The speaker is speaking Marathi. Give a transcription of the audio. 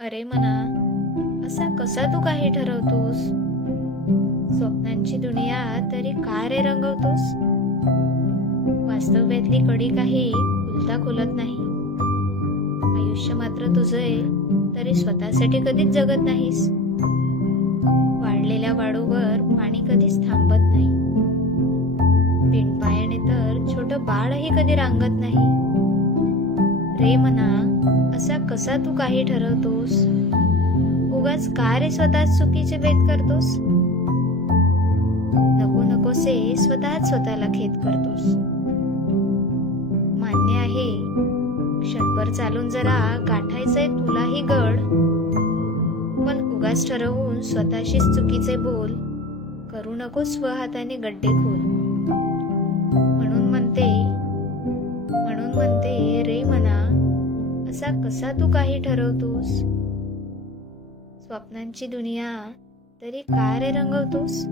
अरे मना, असा कसा तू काही ठरवतोस? स्वप्नांची दुनिया तरी का रे रंगवतोस? वास्तव्यातली कडी काही खुलता खुलत नाही. आयुष्य मात्र तुझे तरी स्वतःसाठी कधीच जगत नाहीस. वाढलेल्या वाळूवर पाणी कधीच थांबत नाही. बिनपायाने तर छोटं बाळही कधी रांगत नाही. रे मना, असा कसा तू काही ठरवतोस? उगाच का रे स्वतः चुकीचे भेद करतोस? नको नकोसे स्वतःच स्वतःला खेद करतोस. मान्य आहे, क्षणभर चालून जरा गाठायचंय तुलाही गड, पण उगाच ठरवून स्वतःशीच चुकीचे बोल करू नको स्वहाताने गड्डे खोल. म्हणून म्हणते रे मना, असा कसा तू काही ठरवतोस? स्वप्नांची दुनिया तरी का रे रंगवतोस?